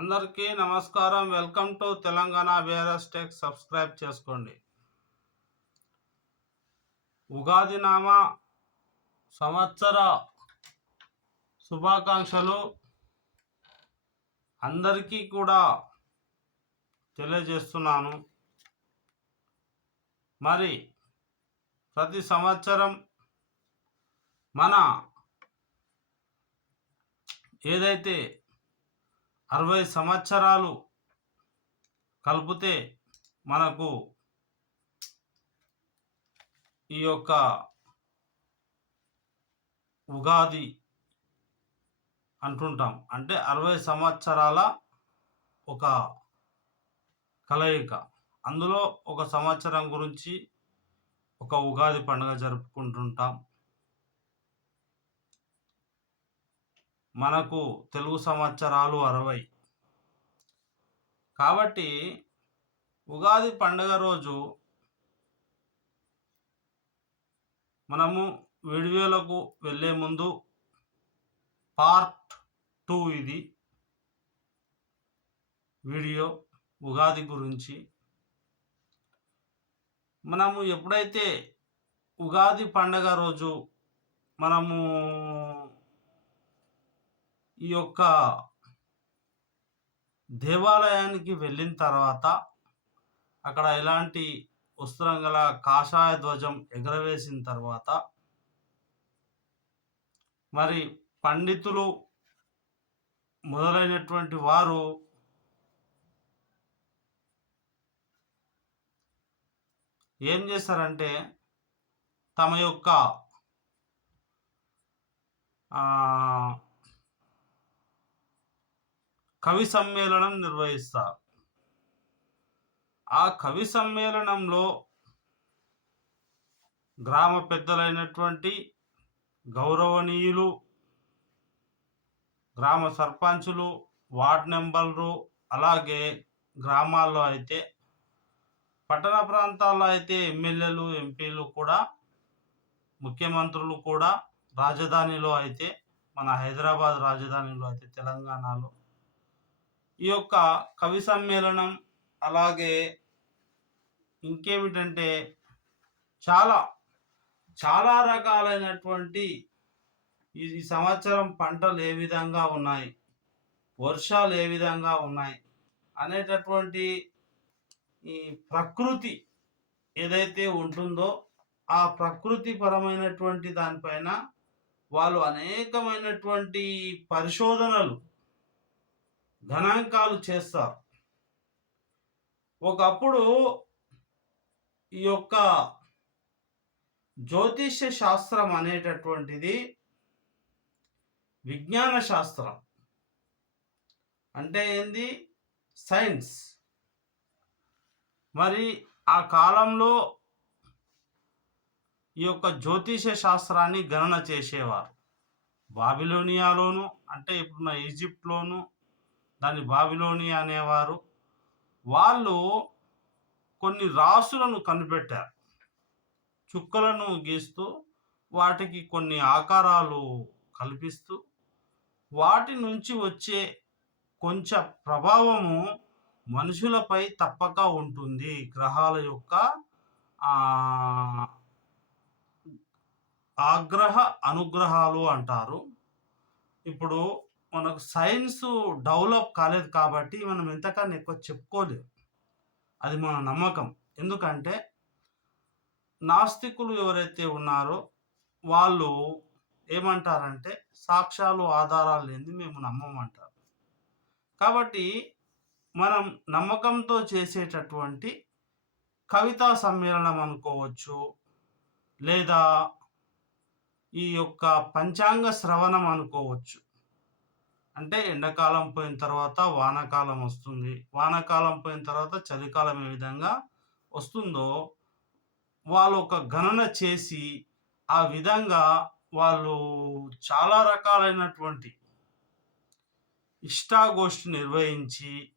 అందరికీ నమస్కారం. Welcome to Telangana BRS tech. Subscribe చేసుకోండి. ఉగాది నామ సంవత్సర శుభాకాంక్షలు అందరికీ కూడా తెలియజేస్తున్నాను. మరి ప్రతి సంవత్సరం మన ఏదైతే అరవై సంవత్సరాలు కలిపితే మనకు ఈ యొక్క ఉగాది అంటుంటాం. అంటే అరవై సంవత్సరాల ఒక కలయిక. అందులో ఒక సంవత్సరం గురించి ఒక ఉగాది పండుగ జరుపుకుంటుంటాం. మనకు తెలుగు సంవత్సరాలు అరవై. కాబట్టి ఉగాది పండుగ రోజు మనము వీడియోలకు వెళ్ళే ముందు పార్ట్ టూ ఇది. వీడియో ఉగాది గురించి. మనము ఎప్పుడైతే ఉగాది పండగ రోజు మనము ఈ యొక్క దేవాలయానికి వెళ్ళిన తర్వాత అక్కడ ఎలాంటి వస్త్రం గల కాషాయ ధ్వజం ఎగరవేసిన తర్వాత మరి పండితులు మొదలైనటువంటి వారు ఏం చేస్తారంటే తమ యొక్క కవి సమ్మేళనం నిర్వహిస్తారు ఆ కవి సమ్మేళనంలో గ్రామ పెద్దలైనటువంటి గౌరవనీయులు గ్రామ సర్పంచులు వార్డ్ మెంబర్లు అలాగే గ్రామాల్లో అయితే పట్టణ ప్రాంతాల్లో అయితే ఎమ్మెల్యేలు ఎంపీలు కూడా ముఖ్యమంత్రులు కూడా రాజధానిలో అయితే మన హైదరాబాద్ రాజధానిలో అయితే తెలంగాణలో ఈ యొక్క కవి సమ్మేళనం అలాగే ఇంకేమిటంటే చాలా చాలా రకాలైనటువంటి ఈ సంవత్సరం పంటలు ఏ విధంగా ఉన్నాయి? వర్షాలు ఏ విధంగా ఉన్నాయి? అనేటటువంటి ఈ ప్రకృతి ఏదైతే ఉంటుందో ఆ ప్రకృతి పరమైనటువంటి దానిపైన వాళ్ళు అనేకమైనటువంటి పరిశోధనలు గణాంకాలు చేస్తారు. ఒకప్పుడు ఈ యొక్క జ్యోతిష్య శాస్త్రం అనేటటువంటిది విజ్ఞాన శాస్త్రం. అంటే ఏంది? సైన్స్. మరి ఆ కాలంలో ఈ యొక్క జ్యోతిష శాస్త్రాన్ని గణన చేసేవారు. బాబిలోనియాలోను అంటే ఇప్పుడున్న ఈజిప్ట్లోను దాన్ని బాబిలోని అనేవారు. వాళ్ళు కొన్ని రాసులను కనిపెట్టారు. చుక్కలను గీస్తూ వాటికి కొన్ని ఆకారాలు కల్పిస్తూ వాటి నుంచి వచ్చే కొంచెం ప్రభావము మనుషులపై తప్పక ఉంటుంది. గ్రహాల యొక్క ఆగ్రహ అనుగ్రహాలు అంటారు. ఇప్పుడు మనకు సైన్స్ డెవలప్ కాలేదు కాబట్టి మనం ఎంతకన్నా ఎక్కువ చెప్పుకోలేదు. అది మన నమ్మకం. ఎందుకంటే నాస్తికులు ఎవరైతే ఉన్నారో వాళ్ళు ఏమంటారంటే సాక్ష్యాలు ఆధారాలు లేని మేము నమ్మమంటారు. కాబట్టి మనం నమ్మకంతో చేసేటటువంటి కవితా సమ్మేళనం అనుకోవచ్చు లేదా ఈ యొక్క పంచాంగ శ్రవణం అనుకోవచ్చు. అంటే ఎండాకాలం పోయిన తర్వాత వానాకాలం వస్తుంది. వానాకాలం పోయిన తర్వాత చలికాలం ఏ విధంగా వస్తుందో వాళ్ళు ఒక గణన చేసి ఆ విధంగా వాళ్ళు చాలా రకాలైనటువంటి ఇష్టాగోష్ఠి నిర్వహించి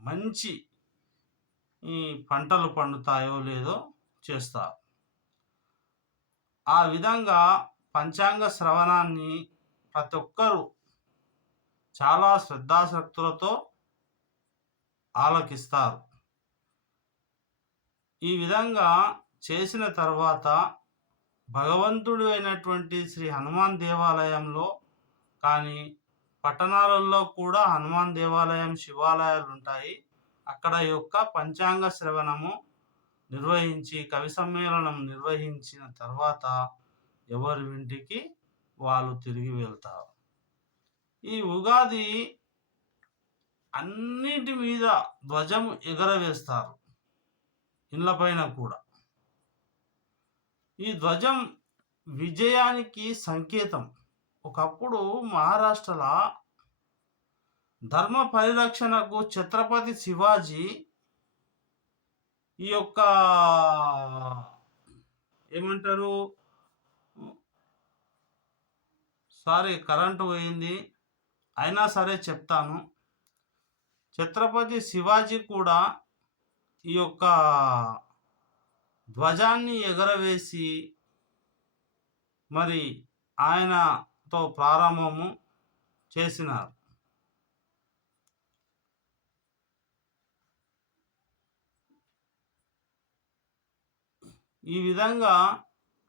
మంచి ఈ పంటలు పండుతాయో లేదో చేస్తారు. ఆ విధంగా పంచాంగ శ్రవణాన్ని ప్రతి ఒక్కరూ చాలా శ్రద్ధాశక్తులతో ఆలకిస్తారు. ఈ విధంగా చేసిన తర్వాత భగవంతుడు అయినటువంటి శ్రీ హనుమాన్ దేవాలయంలో కానీ పట్టణాలలో కూడా హనుమాన్ దేవాలయం శివాలయాలు ఉంటాయి. అక్కడ యొక్క పంచాంగ శ్రవణము నిర్వహించి కవి సమ్మేళనం నిర్వహించిన తర్వాత ఎవరి ఇంటికి వాళ్ళు తిరిగి వెళ్తారు. ఈ ఉగాది అన్నిటి మీద ధ్వజం ఎగరవేస్తారు. ఇళ్ళపైన కూడా. ఈ ధ్వజం విజయానికి సంకేతం. ఒకప్పుడు మహారాష్ట్రలో ధర్మ పరిరక్షణకు ఛత్రపతి శివాజీ ఈ యొక్క ఏమంటారు? సారీ కరెంటు పోయింది. అయినా సరే చెప్తాను. ఛత్రపతి శివాజీ కూడా ఈ యొక్క ధ్వజాన్ని ఎగరవేసి మరి ఆయనతో ప్రారంభము చేసినారు. ఈ విధంగా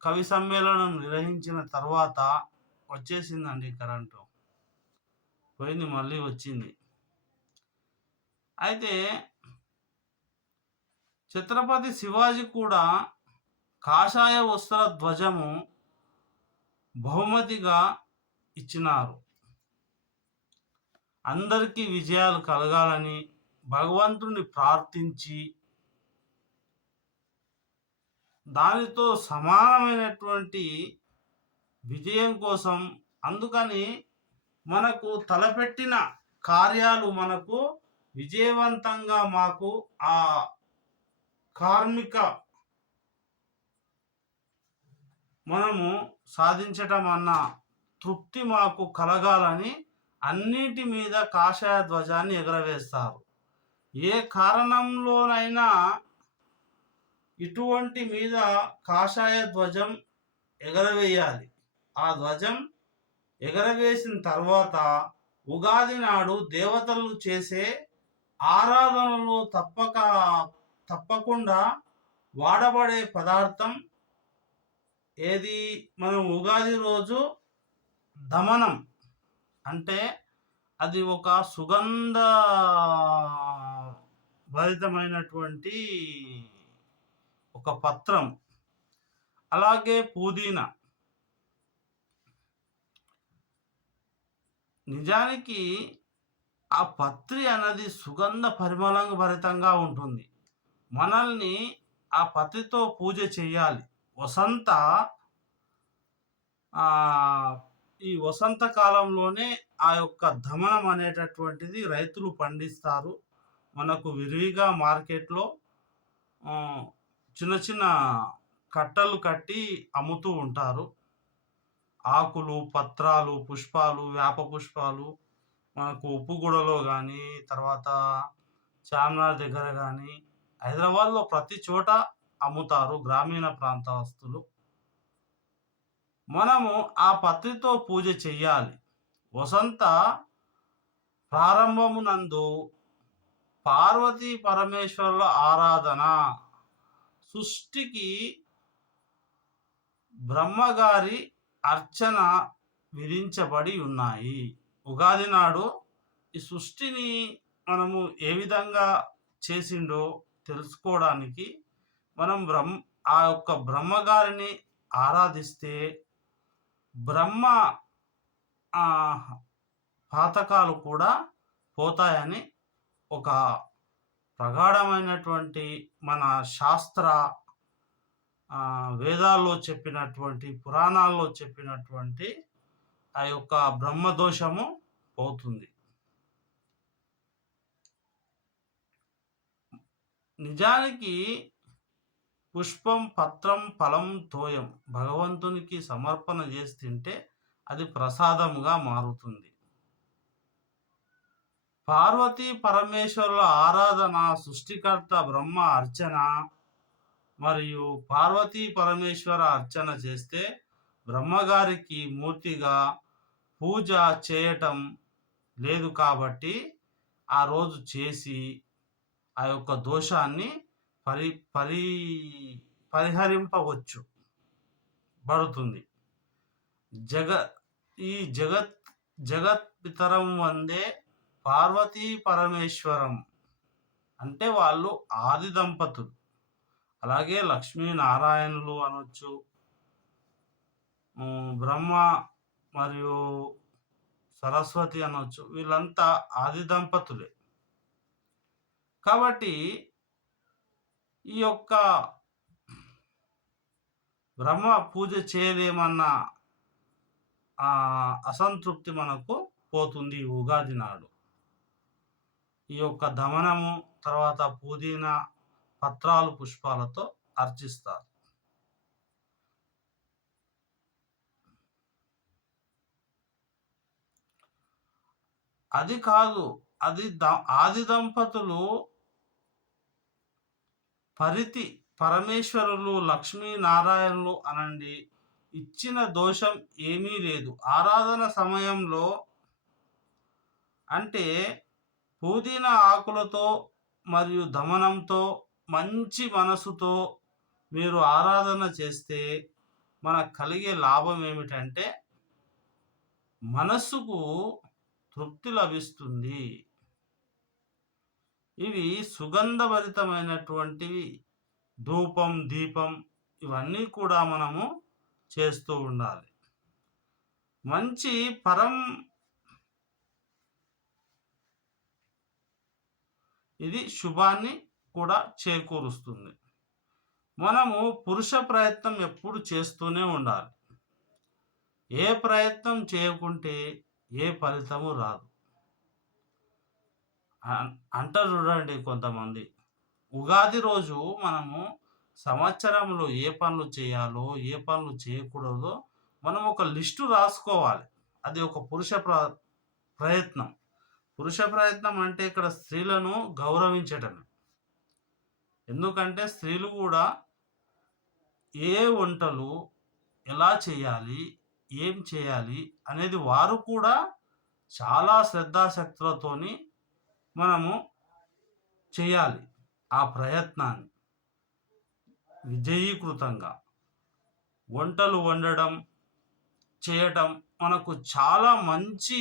కవి సమ్మేళనం నిర్వహించిన తర్వాత వచ్చేసిందండి కరెంటు. పోయింది మళ్ళీ వచ్చింది. అయితే ఛత్రపతి శివాజీ కూడా కాషాయ వస్త్ర ధ్వజము బహుమతిగా ఇచ్చినారు. అందరికీ విజయాలు కలగాలని భగవంతుని ప్రార్థించి దానితో సమానమైనటువంటి విజయం కోసం అందుకని మనకు తలపెట్టిన కార్యాలు మనకు విజయవంతంగా మాకు ఆ కార్మిక మనము సాధించటం అన్న తృప్తి మాకు కలగాలని అన్నిటి మీద కాషాయ ధ్వజాన్ని ఎగరవేస్తారు. ఏ కారణంలోనైనా ఇటువంటి మీద కాషాయ ధ్వజం ఎగరవేయాలి. ఆ ధ్వజం ఎగరవేసిన తర్వాత ఉగాది నాడు దేవతలు చేసే ఆరాధనలు తప్పక తప్పకుండా వాడబడే పదార్థం ఏది? మనం ఉగాది రోజు దమనం. అంటే అది ఒక సుగంధ భరితమైనటువంటి ఒక పత్రం. అలాగే పుదీనా. నిజానికి ఆ పత్రి అన్నది సుగంధ పరిమళం భరితంగా ఉంటుంది. మనల్ని ఆ పత్రితో పూజ చేయాలి. వసంత ఈ వసంత కాలంలోనే ఆ యొక్క ధమనం అనేటటువంటిది రైతులు పండిస్తారు. మనకు విరివిగా మార్కెట్లో చిన్న చిన్న కట్టలు కట్టి అమ్ముతూ ఉంటారు. ఆకులు పత్రాలు పుష్పాలు వేప పుష్పాలు మనకు ఉప్పుగూడలో కానీ తర్వాత చార్మినార్ దగ్గర కానీ హైదరాబాద్లో ప్రతి చోట అమ్ముతారు గ్రామీణ ప్రాంత వస్తువులు. మనము ఆ పత్రితో పూజ చెయ్యాలి. వసంత ప్రారంభమునందు పార్వతీ పరమేశ్వరుల ఆరాధన. సృష్టికి బ్రహ్మగారి అర్చన విధించబడి ఉన్నాయి. ఉగాది నాడు ఈ సృష్టిని మనము ఏ విధంగా చేసిండో తెలుసుకోవడానికి మనం బ్రహ్మ ఆ యొక్క బ్రహ్మగారిని ఆరాధిస్తే బ్రహ్మ పాతకాలు కూడా పోతాయని ఒక ప్రగాఢమైనటువంటి మన శాస్త్ర వేదాల్లో చెప్పినటువంటి పురాణాల్లో చెప్పినటువంటి ఆ యొక్క బ్రహ్మదోషము పోతుంది. నిజానికి పుష్పం పత్రం ఫలం తోయం భగవంతునికి సమర్పణ చేసి తింటే అది ప్రసాదముగా మారుతుంది. పార్వతీ పరమేశ్వరుల ఆరాధన సృష్టికర్త బ్రహ్మ అర్చన మరియు పార్వతీ పరమేశ్వర అర్చన చేస్తే బ్రహ్మగారికి మూర్తిగా పూజ చేయటం లేదు కాబట్టి ఆ రోజు చేసి ఆ యొక్క దోషాన్ని పరి పరి పరిహరింపవచ్చు. పడుతుంది. జగ ఈ జగత్ జగత్ పితరం వందే పార్వతీ పరమేశ్వరం. అంటే వాళ్ళు ఆది దంపతులు. అలాగే లక్ష్మీనారాయణులు అనొచ్చు. బ్రహ్మ మరియు సరస్వతి అనొచ్చు. వీళ్ళంతా ఆది దంపతులే. కాబట్టి ఈ యొక్క బ్రహ్మ పూజ చేయలేమన్న అసంతృప్తి మనకు పోతుంది ఉగాది నాడు. ఈ యొక్క దమనము తర్వాత పుదీనా పత్రాలు పుష్పాలతో అర్చిస్తారు. అది కాదు అది ద ఆది దంపతులు పరితి పరమేశ్వరులు లక్ష్మీనారాయణులు అనండి. ఇచ్చిన దోషం ఏమీ లేదు. ఆరాధన సమయంలో అంటే పుదీనా ఆకులతో మరియు దమనంతో మంచి మనసుతో మీరు ఆరాధన చేస్తే మనకు కలిగే లాభం ఏమిటంటే మనస్సుకు తృప్తి లభిస్తుంది. ఇవి సుగంధభరితమైనటువంటివి ధూపం దీపం ఇవన్నీ కూడా మనము చేస్తూ ఉండాలి. మంచి పరం ఇది శుభాన్ని కూడా చేకూరుస్తుంది. మనము పురుష ప్రయత్నం ఎప్పుడు చేస్తూనే ఉండాలి. ఏ ప్రయత్నం చేయకుంటే ఏ ఫలితము రాదు. అంటారు చూడండి కొంతమంది. ఉగాది రోజు మనము సంవత్సరంలో ఏ పనులు చేయాలో ఏ పనులు చేయకూడదో మనం ఒక లిస్టు రాసుకోవాలి. అది ఒక పురుష ప్ర ప్రయత్నం. పురుష ప్రయత్నం అంటే ఇక్కడ స్త్రీలను గౌరవించటమే. ఎందుకంటే స్త్రీలు కూడా ఏ వంటలు ఎలా చేయాలి ఏం చేయాలి అనేది వారు కూడా చాలా శ్రద్ధాశక్తులతోని మనము చేయాలి ఆ ప్రయత్నాన్ని. విజయీకృతంగా వంటలు వండడం చేయటం మనకు చాలా మంచి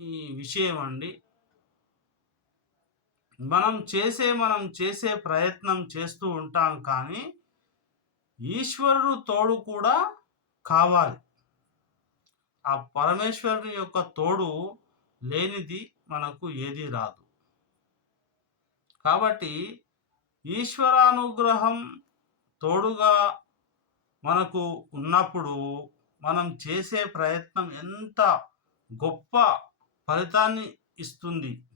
ఈ విషయం అండి మనం చేసే మనం చేసే ప్రయత్నం చేస్తూ ఉంటాం కానీ ఈశ్వరుడు తోడు కూడా కావాలి. ఆ పరమేశ్వరుని యొక్క తోడు లేనిది మనకు ఏది రాదు. కాబట్టి ఈశ్వరానుగ్రహం తోడుగా మనకు ఉన్నప్పుడు మనం చేసే ప్రయత్నం ఎంత గొప్ప ఫలితాన్ని ఇస్తుంది.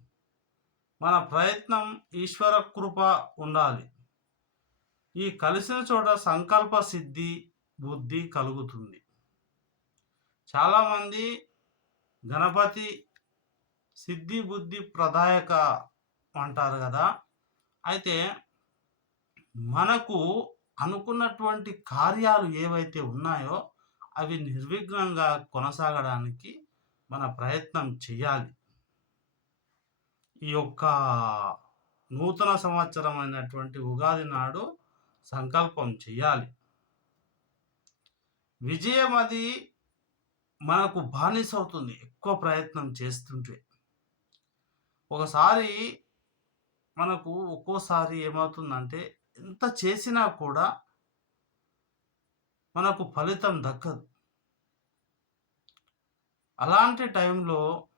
మన ప్రయత్నం ఈశ్వర కృప ఉండాలి. ఈ కలిసిన చోట సంకల్ప సిద్ధి బుద్ధి కలుగుతుంది. చాలామంది గణపతి సిద్ధి బుద్ధి ప్రదాయక అంటారు కదా. అయితే మనకు అనుకున్నటువంటి కార్యాలు ఏవైతే ఉన్నాయో అవి నిర్విఘ్నంగా కొనసాగడానికి మన ప్రయత్నం చేయాలి. ఈ యొక్క నూతన సంవత్సరం అయినటువంటి ఉగాది నాడు సంకల్పం చేయాలి. విజయం అది మనకు బానిస అవుతుంది ఎక్కువ ప్రయత్నం చేస్తుంటే. ఒకసారి మనకు ఒక్కోసారి ఏమవుతుందంటే ఎంత చేసినా కూడా మనకు ఫలితం దక్కదు. అలాంటి టైంలో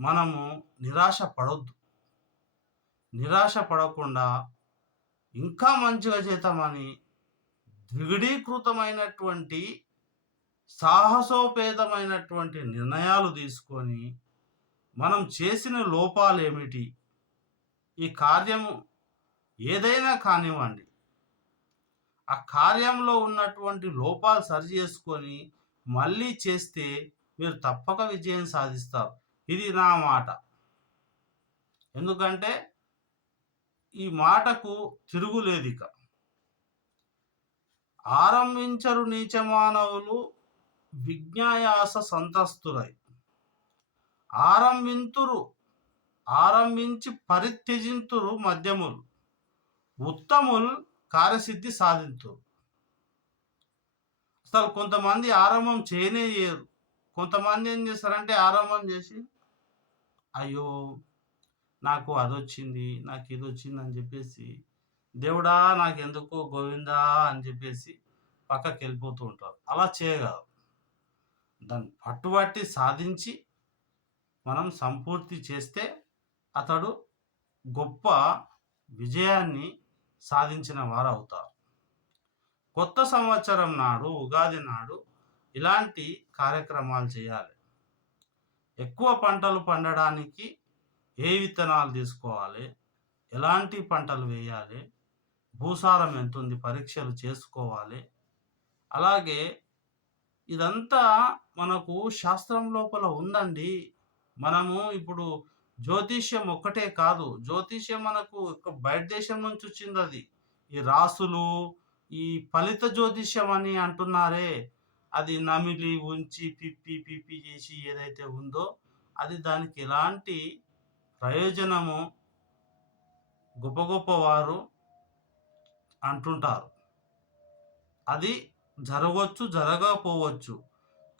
మనము నిరాశ పడొద్దు. నిరాశ పడకుండా ఇంకా మంచిగా చేద్దామని ద్విగుడీకృతమైనటువంటి సాహసోపేతమైనటువంటి నిర్ణయాలు తీసుకొని మనం చేసిన లోపాలు ఏమిటి ఈ కార్యము ఏదైనా కానివ్వండి. ఆ కార్యంలో ఉన్నటువంటి లోపాలు సరి చేసుకొని మళ్ళీ చేస్తే మీరు తప్పక విజయం సాధిస్తారు. ఇది నా మాట. ఎందుకంటే ఈ మాటకు తిరుగులేదు ఇక ఆరంభించరు నీచమానవులు విజ్ఞాయాస సంతస్తులై. ఆరంభింతురు ఆరంభించి పరిత్యజింతురు మధ్యములు. ఉత్తముల్ కార్యసిద్ధి సాధింతురు. అసలు కొంతమంది ఆరంభం చేయనే చేయరు. కొంతమంది ఏం చేస్తారంటే ఆరంభం చేసి అయ్యో నాకు అదొచ్చింది నాకు ఇది వచ్చింది అని చెప్పేసి దేవుడా నాకెందుకు గోవిందా అని చెప్పేసి పక్కకి వెళ్ళిపోతూ ఉంటారు. అలా చేయగలరు దాన్ని పట్టుబట్టి సాధించి మనం సంపూర్తి చేస్తే అతడు గొప్ప విజయాన్ని సాధించిన వారు అవుతారు కొత్త సంవత్సరం నాడు ఉగాది నాడు ఇలాంటి కార్యక్రమాలు చేయాలి. ఎక్కువ పంటలు పండడానికి ఏ విత్తనాలు తీసుకోవాలి? ఎలాంటి పంటలు వేయాలి? భూసారం ఎంత ఉంది పరీక్షలు చేసుకోవాలి. అలాగే ఇదంతా మనకు శాస్త్రం లోపల ఉందండి. మనము ఇప్పుడు జ్యోతిష్యం ఒక్కటే కాదు. జ్యోతిష్యం మనకు ఒక బయట దేశం నుంచి వచ్చింది అది. ఈ రాసులు ఈ ఫలిత జ్యోతిష్యం అని అంటున్నారే. అది నమిలి ఉంచి పిప్పి పిప్పి చేసి ఏదైతే ఉందో అది దానికి ఎలాంటి ప్రయోజనము గొప్ప గొప్ప వారు అంటుంటారు. అది జరగవచ్చు జరగకపోవచ్చు.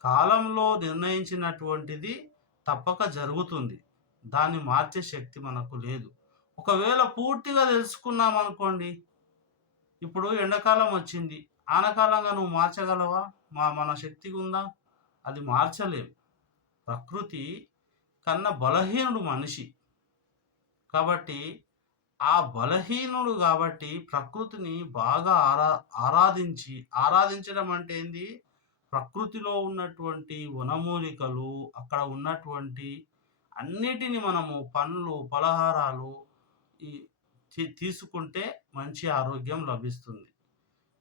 కాలంలో నిర్ణయించినటువంటిది తప్పక జరుగుతుంది. దాన్ని మార్చే శక్తి మనకు లేదు. ఒకవేళ పూర్తిగా తెలుసుకున్నాం అనుకోండి ఇప్పుడు ఎండాకాలం వచ్చింది. ఆనకాలంగా నువ్వు మార్చగలవా? మా మన శక్తి ఉందా? అది మార్చలేం. ప్రకృతి కన్నా బలహీనుడు మనిషి. కాబట్టి ఆ బలహీనుడు కాబట్టి ప్రకృతిని బాగా ఆరా ఆరాధించి ఆరాధించడం అంటే ఏంది? ప్రకృతిలో ఉన్నటువంటి వనమూలికలు అక్కడ ఉన్నటువంటి అన్నిటిని మనము పండ్లు పలహారాలు ఈ తీ- తీసుకుంటే మంచి ఆరోగ్యం లభిస్తుంది.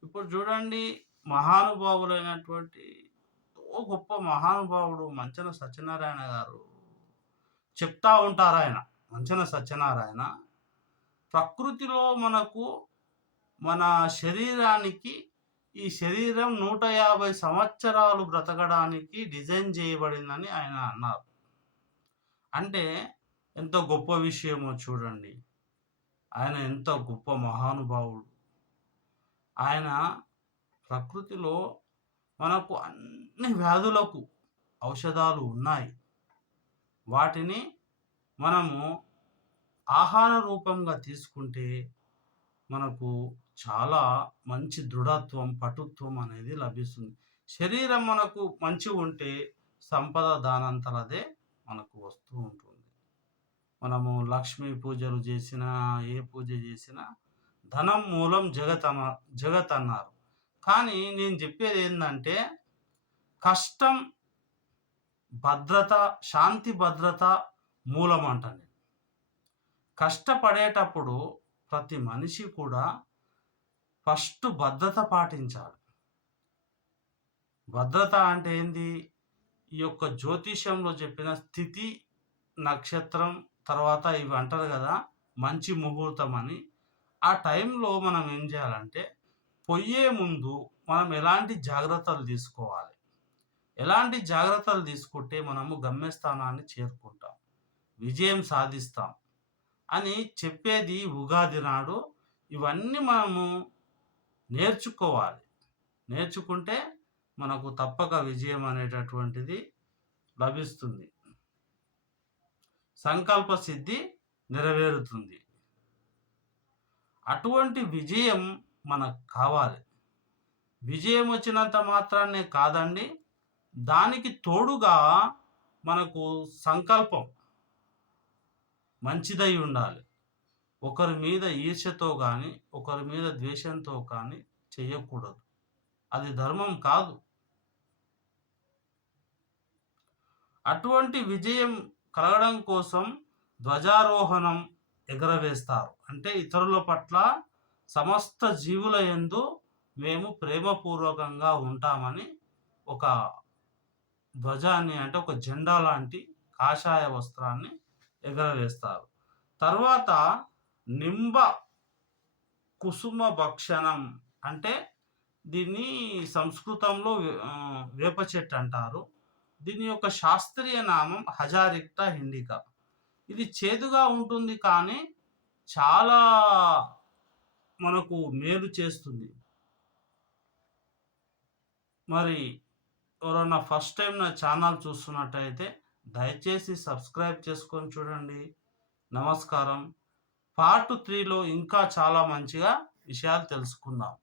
ఇప్పుడు చూడండి మహానుభావులైనటువంటి ఓ గొప్ప మహానుభావుడు మంచన సత్యనారాయణ గారు. చెప్తా ఉంటారు ఆయన మంచన సత్యనారాయణ. ప్రకృతిలో మనకు మన శరీరానికి ఈ శరీరం నూట యాభై సంవత్సరాలు బ్రతకడానికి డిజైన్ చేయబడిందని ఆయన అన్నారు. అంటే ఎంత గొప్ప విషయమో చూడండి. ఆయన ఎంత గొప్ప మహానుభావుడు. ఆయన ప్రకృతిలో మనకు అన్ని వ్యాధులకు ఔషధాలు ఉన్నాయి. వాటిని మనము ఆహార రూపంగా తీసుకుంటే మనకు చాలా మంచి దృఢత్వం పటుత్వం అనేది లభిస్తుంది. శరీరం మనకు మంచి ఉంటే సంపద దానంతలదే మనకు వస్తూ ఉంటుంది. మనము లక్ష్మీ పూజలు చేసినా ఏ పూజ చేసినా ధనం మూలం జగత్ అన జగత్ అన్నారు కానీ నేను చెప్పేది ఏంటంటే కష్టం భద్రత శాంతి భద్రత మూలం అంట నేను. కష్టపడేటప్పుడు ప్రతి మనిషి కూడా ఫస్ట్ భద్రత పాటించాలి. భద్రత అంటే ఏంది? ఈ యొక్క జ్యోతిష్యంలో చెప్పిన స్థితి నక్షత్రం తర్వాత ఇవి అంటారు కదా మంచి ముహూర్తం అని. ఆ టైంలో మనం ఏం చేయాలంటే పొయ్యే ముందు మనం ఎలాంటి జాగ్రత్తలు తీసుకోవాలి? ఎలాంటి జాగ్రత్తలు తీసుకుంటే మనము గమ్యస్థానాన్ని చేరుకుంటాం? విజయం సాధిస్తాం? అని చెప్పేది ఉగాది నాడు ఇవన్నీ మనము నేర్చుకోవాలి. నేర్చుకుంటే మనకు తప్పక విజయం అనేటటువంటిది లభిస్తుంది. సంకల్ప సిద్ధి నెరవేరుతుంది. అటువంటి విజయం మనకు కావాలి. విజయం వచ్చినంత మాత్రాన్నే కాదండి దానికి తోడుగా మనకు సంకల్పం మంచిదై ఉండాలి. ఒకరి మీద ఈర్ష్యతో కానీ ఒకరి మీద ద్వేషంతో కానీ చేయకూడదు. అది ధర్మం కాదు. అటువంటి విజయం కలగడం కోసం ధ్వజారోహణం ఎగరవేస్తారు. అంటే ఇతరుల పట్ల సమస్త జీవుల యందు మేము ప్రేమపూర్వకంగా ఉంటామని ఒక ధ్వజాన్ని అంటే ఒక జెండా లాంటి కాషాయ వస్త్రాన్ని ఎగరవేస్తారు. తర్వాత నింబ కుసుమ భక్షణం అంటే దీన్ని సంస్కృతంలో వేప చెట్టు అంటారు. దీని యొక్క శాస్త్రీయ నామం హజారిక్టా హిండికా. ఇది చేదుగా ఉంటుంది కానీ చాలా మనకు మేలు చేస్తుంది. మరి ఎవరైనా ఫస్ట్ టైం నా ఛానల్ చూస్తున్నట్టయితే దయచేసి సబ్స్క్రైబ్ చేసుకొని చూడండి. నమస్కారం. పార్ట్ త్రీలో ఇంకా చాలా మంచిగా విషయాలు తెలుసుకుందాం.